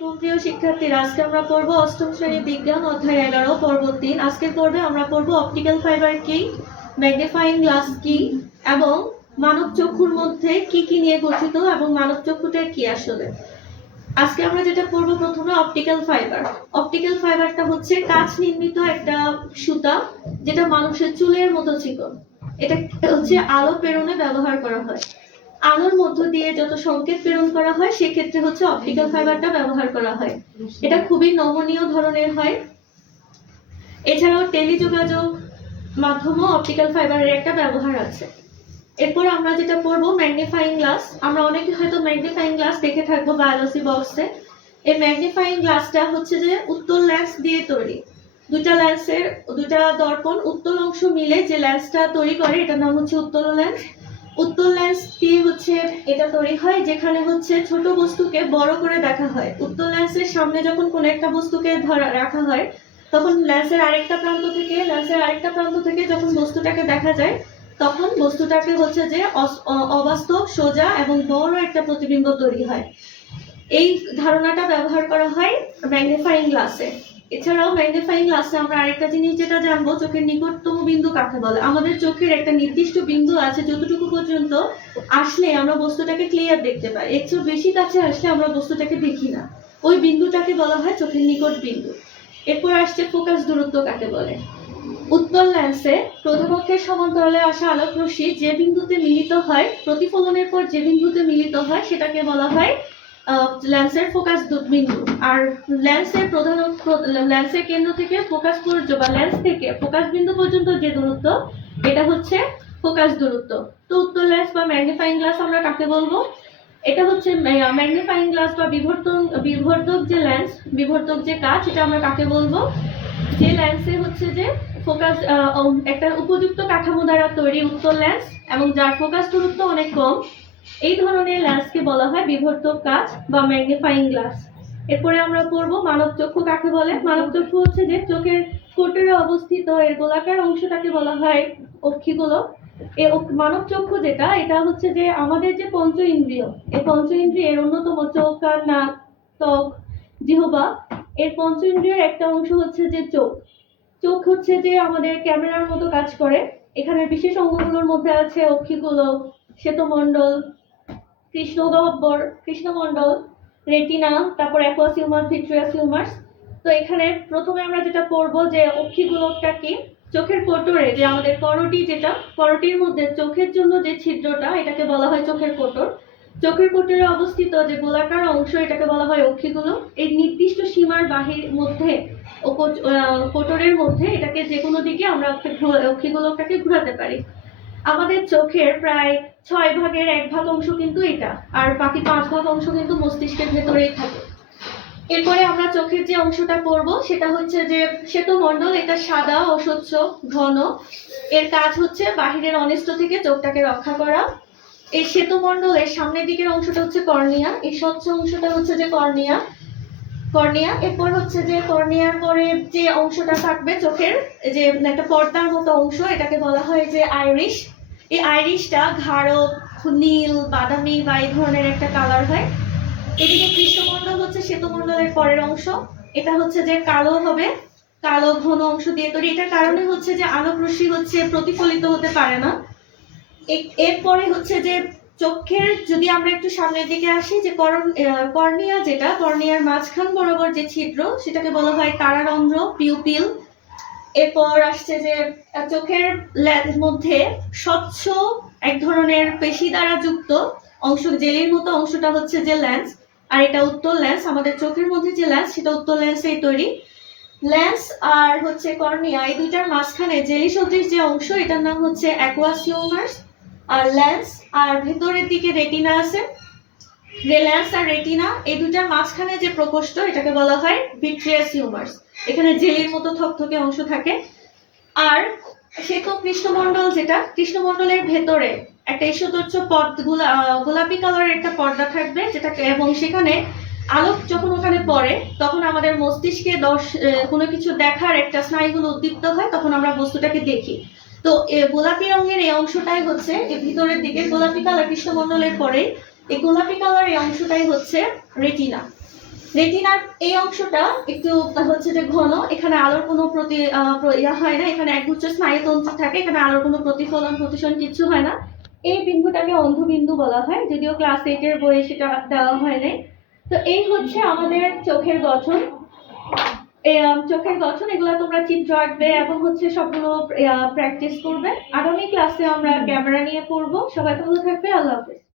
প্রিয় শিক্ষার্থীরা, আজকে আমরা পড়ব অষ্টম শ্রেণী বিজ্ঞান অধ্যায় 11 পর্ব 3। আজকের পর্বে আমরা পড়ব অপটিক্যাল ফাইবার কি, ম্যাগনিফাইং গ্লাস কি এবং মানব চক্ষুর মধ্যে কি কি নিয়ে গঠিত এবং মানব চক্ষুটা কি আসলে। আজকে আমরা যেটা পড়ব প্রথমে অপটিক্যাল ফাইবার। অপটিক্যাল ফাইবারটা হচ্ছে কাঁচ নির্মিত একটা সুতা, যেটা মানুষের চুলের মতো চিকন। এটা হচ্ছে আলো প্রেরণে ব্যবহার করা হয়। আলোর মধ্য দিয়ে যত সংকেত প্রেরণ করা হয় সেক্ষেত্রে হচ্ছে অপটিক্যাল ফাইবারটা ব্যবহার করা হয়। এটা খুবই নমনীয় ধরনের হয়। এছাড়াও টেলিযোগাযোগ মাধ্যমেও অপটিক্যাল ফাইবারের একটা ব্যবহার আছে। এরপর আমরা যেটা পড়বো ম্যাগনিফাইং গ্লাস। আমরা অনেকে হয়তো ম্যাগনিফাইং গ্লাস দেখে থাকবো বায়োলজি বক্সে। এই ম্যাগনিফাইং গ্লাসটা হচ্ছে যে উত্তল লেন্স দিয়ে তৈরি। দুইটা দর্পণ উত্তল অংশ মিলে যে লেন্সটা তৈরি করে এটার নাম হচ্ছে উত্তল লেন্স। উত্তল লেন্স দিয়ে হচ্ছে এটা তৈরি হয়, যেখানে হচ্ছে ছোট বস্তুকে বড় করে দেখা হয়। উত্তল লেন্সের সামনে যখন কোনো একটা বস্তুকে রাখা হয়, তখন লেন্সের আরেকটা প্রান্ত থেকে যখন বস্তুটাকে দেখা যায়, তখন বস্তুটাকে হচ্ছে যে অবাস্তব, সোজা এবং বড় একটা প্রতিবিম্ব তৈরি হয়। এই ধারণাটা ব্যবহার করা হয় ম্যাগনিফাইং গ্লাসে। এছাড়াও ম্যাগনিফাইং গ্লাসে আমরা আরেকটা জিনিস যেটা জানবো, চোখের নিকটতম বিন্দু কাকে বলে। আমাদের চোখের একটা নির্দিষ্ট বিন্দু আছে, যতটুকু পর্যন্ত আসলে আমরা বস্তুটাকে ক্লিয়ার দেখতে পাই। এর চেয়ে বেশি কাছে আসলে আমরা বস্তুটাকে দেখি না। ওই বিন্দুটাকে বলা হয় চোখের নিকট বিন্দু। এরপর আসছে ফোকাস দূরত্ব কাকে বলে। উত্তল লেন্সে প্রধানক্ষের সমান্তরালে আসা আলোক রশ্মি যে বিন্দুতে মিলিত হয়, প্রতিফলনের পর যে বিন্দুতে মিলিত হয় সেটাকে বলা হয় লেন্সের ফোকাস বিন্দু। আর লেন্সের কেন্দ্র থেকে ফোকাস বা লেন্স থেকে ফোকাস বিন্দু পর্যন্ত যে দূরত্ব, এটা হচ্ছে ফোকাস দূরত্ব। তো উত্তল লেন্স বা ম্যাগনিফাইং গ্লাস আমরা কাকে বলবো? এটা হচ্ছে ম্যাগনিফাইং গ্লাস বা বিবর্ধক যে কাঁচ, এটা আমরা কাকে বলবো? যে লেন্সে হচ্ছে যে ফোকাস একটা উপযুক্ত কাঠামো দ্বারা তৈরি উত্তল লেন্স এবং যার ফোকাস দূরত্ব অনেক কম, এই ধরনের লেন্সকে বলা হয় বিবর্ধক কাঁচ বা ম্যাগনিফাইং গ্লাস। এরপরে আমরা পড়বো মানব চক্ষু কাকে বলে। মানব চক্ষু হচ্ছে যে চোখের কোটরে অবস্থিত এর গোলাকার অংশটাকে বলা হয় অক্ষিগোলক। এই মানব চক্ষু যেটা, এটা হচ্ছে যে আমাদের যে পঞ্চ ইন্দ্রিয়, এই পঞ্চ ইন্দ্রিয়ের অন্যতম চোখ, কান, নাক, ত্বক, জিহ্বা, এর পঞ্চ ইন্দ্রিয়ের একটা অংশ হচ্ছে যে চোখ। চোখ হচ্ছে যে আমাদের ক্যামেরার মতো কাজ করে। এখানে বিশেষ অঙ্গগুলোর মধ্যে আছে অক্ষিগোলক, শ্বেতমণ্ডল, কৃষ্ণমণ্ডল, রেটিনা, তারপর অ্যাকুয়াস হিউমাস, ভিট্রিয়াস হিউমাস। তো এখানে প্রথমে আমরা যেটা পড়বো যে অক্ষিগোলকটা কি। চোখের কোটরে যে আমাদের করোটি, যেটা করোটির মধ্যে চোখের জন্য যে ছিদ্রটা, এটাকে বলা হয় চোখের কোটর। চোখের কোটরে অবস্থিত যে গোলাকার অংশ, এটাকে বলা হয় অক্ষিগোলক। এই নির্দিষ্ট সীমার মধ্যে কোটরের মধ্যে এটাকে যে কোনো দিকে আমরা অক্ষিগোলকটাকে ঘোরাতে পারি। আমাদের চোখের প্রায় 6 ভাগের 1 ভাগ অংশ কিন্তু এটা, আর বাকি 5 ভাগ অংশ কিন্তু মস্তিষ্কের ভেতরেই থাকে। এরপরে আমরা চোখের যে অংশটা পড়বো সেটা হচ্ছে যে শ্বেতমণ্ডল। এটা সাদা ও স্বচ্ছ ঘন। এর কাজ হচ্ছে বাহিরের অনিষ্ট থেকে চোখটাকে রক্ষা করা। এই শ্বেতমণ্ডলের সামনের দিকের অংশটা হচ্ছে কর্নিয়া। এই স্বচ্ছ অংশটা হচ্ছে যে কর্নিয়া। এরপর হচ্ছে যে কর্নিয়ার পরে যে অংশটা থাকবে চোখের, যে একটা পর্দার মতো অংশ, এটাকে বলা হয় যে আইরিশ। এই আইরিশটা গাঢ় নীল, বাদামি বা এই ধরনের একটা কালার হয়। এদিকে কৃষ্ণমণ্ডল হচ্ছে শ্বেতমণ্ডলের পরের অংশ। এটা হচ্ছে যে কালো হবে, কালো ঘন অংশ দিয়ে তৈরি। এটার কারণে হচ্ছে যে আলোক রশ্মি হচ্ছে প্রতিফলিত হতে পারে না। এরপরে হচ্ছে যে চোখের, যদি আমরা একটু সামনের দিকে আসি, যে কর্নিয়া, যেটা কর্নিয়ার মাঝখান বরাবর যে ছিদ্র, সেটাকে বলা হয় তারারন্ধ্র, পিউপিল। এরপর আসছে যে চোখের মধ্যে স্বচ্ছ এক ধরনের পেশি দ্বারা যুক্ত অংশ, জেলির মতো অংশটা হচ্ছে যে লেন্স। আর এটা উত্তল লেন্স। আমাদের চোখের মধ্যে যে লেন্স, সেটা উত্তল লেন্সেই তৈরি। লেন্স আর হচ্ছে কর্নিয়া, এই দুইটার মাঝখানে জেলি সদৃশ যে অংশ, এটার নাম হচ্ছে অ্যাকুয়াস হিউমাস। আর লেন্স আর ভেতরের দিকে রেটিনা আছে। লেন্স আর রেটিনা এই দুটার মাঝখানে যে প্রকোষ্ঠ, এটাকে বলা হয় ভিট্রিয়াস হিউমাস। এখানে জেলির মতো থকথকে অংশ থাকে। আর কৃষ্ণমণ্ডল, যেটা কৃষ্ণমণ্ডলের ভেতরে একটা ঈষদোচ্চ গোলাপি কালারের একটা পর্দা থাকবে, যেটাকে, এবং সেখানে আলোক যখন ওখানে পড়ে তখন আমাদের মস্তিষ্কে কোনো কিছু দেখার একটা স্নায়ুগুলো উদ্দীপ্ত হয়, তখন আমরা বস্তুটাকে দেখি। তো গোলাপি রঙের এই অংশটাই হচ্ছে এই ভিতরের দিকে গোলাপি কালার, কৃষ্ণমণ্ডলের পরে এই গোলাপি কালার এই অংশটাই হচ্ছে রেটিনা। রেটিনার এই অংশটা একটু হচ্ছে যে ঘন, এখানে আলোর কোনো ইয়া হয় না, এখানে একগুচ্ছ স্নায়ুতন্ত্র থাকে, এখানে আলোর কোনো প্রতিফলন প্রতিসরণ কিছু হয় না। এই বিন্দুটাকে অন্ধবিন্দু বলা হয়, যদিও ক্লাস 8 এর বইয়ে সেটা দেওয়া হয় নাই। তো এই হচ্ছে আমাদের চোখের গঠন। চোখের গঠন এগুলো তোমরা চিত্র আঁকবে এবং হচ্ছে সবগুলো প্র্যাকটিস করবে। আগামী ক্লাসে আমরা ক্যামেরা নিয়ে পড়বো। সবাই ভালো থাকবে, আল্লাহ হাফেজ।